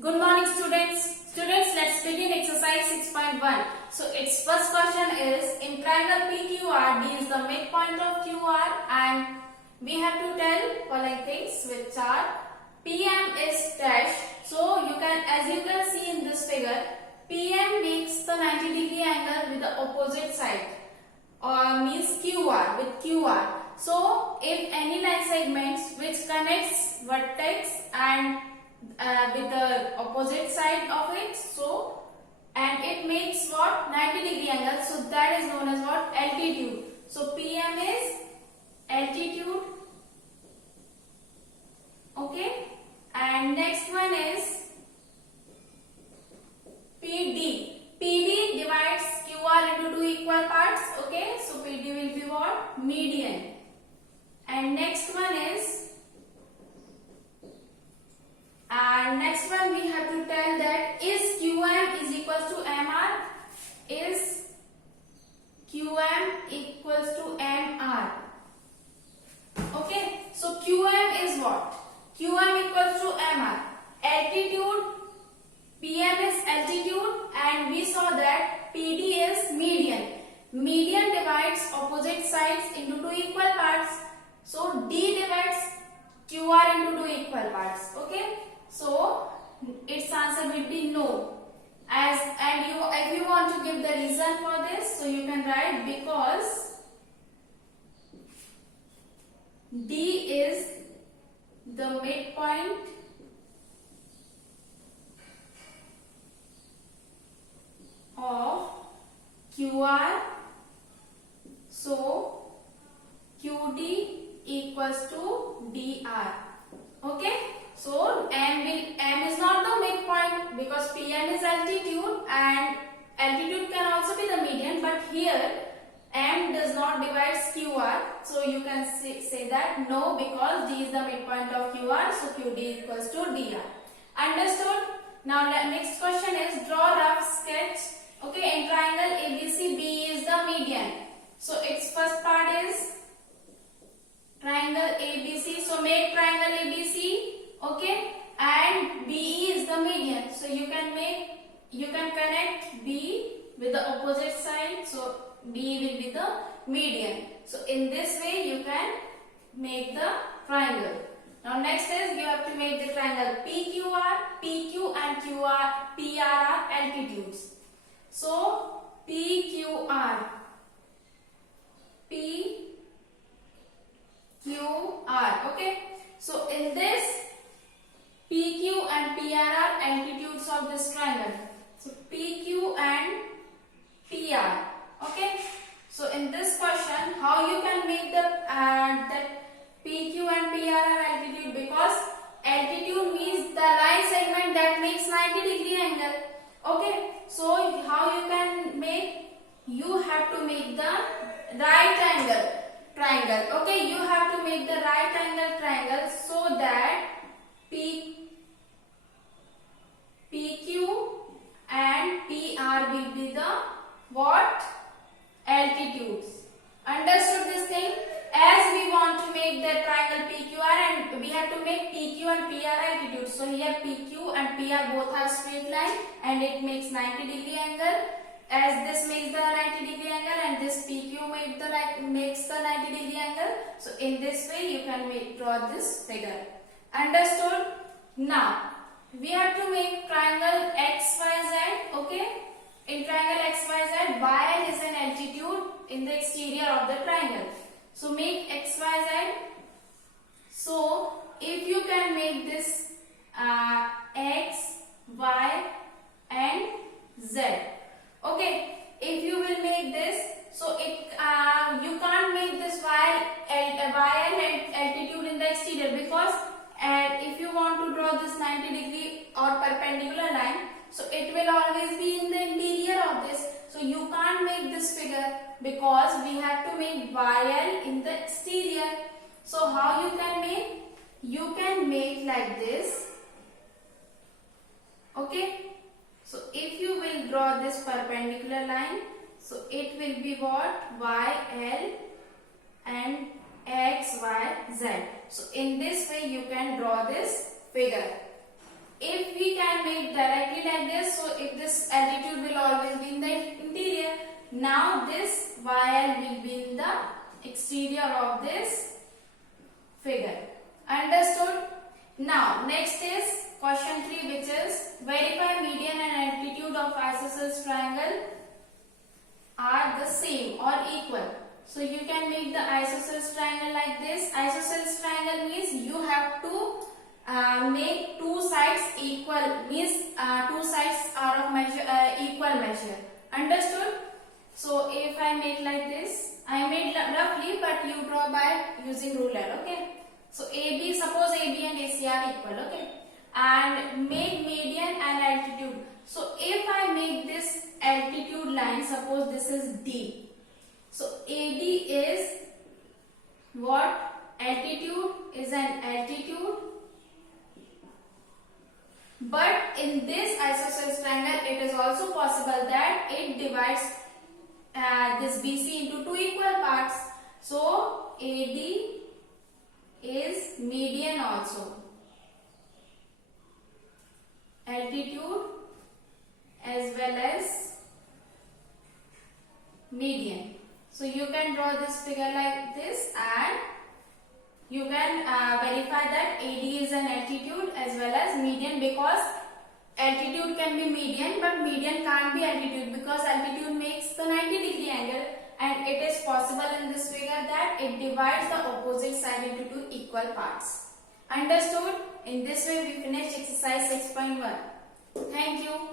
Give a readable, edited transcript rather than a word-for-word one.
Good morning students. Students, let's begin exercise 6.1. So its first question is, in triangle PQR, D is the midpoint of QR and we have to tell following things which are PM is dash. So you can, as you can see in this figure, PM makes the 90-degree angle with the opposite side or means QR with QR. So if any line segments which connects vertex and with the opposite side of it, so and it makes what 90-degree angle, so that is known as what altitude. So PM is altitude. Okay, and next one is PD. PD divides QR into two equal parts. Okay, so PD will be what? Median. And next one is we have to tell that is QM is equals to MR. Is QM equals to MR. Okay, so QM is what? QM equals to MR. Altitude, PM is altitude, and we saw that PD is median. Median divides opposite sides into two equal parts. So D divides QR into two equal parts. Okay, so its answer will be no. If you want to give the reason for this, so you can write because D is the midpoint of QR, so QD equals to DR. Okay, so M is not the midpoint because PM is altitude and altitude can also be the median, but here M does not divide QR, so you can say that no, because D is the midpoint of QR, so QD equals to DR. Understood? Now the next question is, draw rough sketch. Okay, in triangle ABC, B is the median. So its first part is triangle ABC. So make triangle ABC. Okay, and BE is the median. So you can connect B with the opposite side. So B will be the median. So in this way you can make the triangle. Now next is you have to make the triangle PQR. PQ and PR are altitudes. So PQR. Okay. So in this PQ and PR are altitudes of this triangle. So PQ and PR. Okay. So in this question, how you can make that PQ and PR are altitude, because altitude means the line segment that makes 90-degree angle. Okay. So how you can make? You have to make the right angle triangle. Okay. You have to make the right angle triangle so that PQ and PR will be the what? Altitudes. Understood this thing? As we want to make the triangle PQR, and we have to make PQ and PR altitudes. So here PQ and PR both are straight line and it makes 90-degree angle. As this makes the 90-degree angle and this PQ makes the 90-degree angle. So in this way you can draw this figure. Understood? Now we have to make triangle XYZ. Okay, in triangle XYZ, YL is an altitude in the exterior of the triangle. So make XYZ. So if you can make this X, Y and Z. Okay, if you will make this, so you can't make this YL altitude in the exterior, because if you want to draw this 90-degree or perpendicular line, so it will always be in the interior of this. So you can't make this figure because we have to make YL in the exterior. So how you can make? You can make like this. Okay. So if you will draw this perpendicular line, so it will be what? YL and X, Y, Z. So in this way you can draw this figure. If we can make Now this YL will be in the exterior of this figure. Understood? Now next is question 3, which is verify median and altitude of isosceles triangle are the same or equal. So you can make the isosceles triangle like this. Isosceles triangle means you have to make two sides equal, means two sides are of equal measure. Understood? So if I make like this, I made roughly, but you draw by using ruler. Okay. So AB, suppose AB and AC are equal. Okay. And make median and altitude. So if I make this altitude line, suppose this is D. So AD is what? Altitude is an altitude. But in this isosceles triangle, it is also possible that it divides this BC into two equal parts. So AD is median also. Altitude as well as median. So you can draw this figure like this, and you can verify that AD is an altitude as well as median, because altitude can be median but median can't be altitude, because altitude makes the 90-degree angle, and it is possible in this figure that it divides the opposite side into two equal parts. Understood? In this way we finish exercise 6.1. Thank you.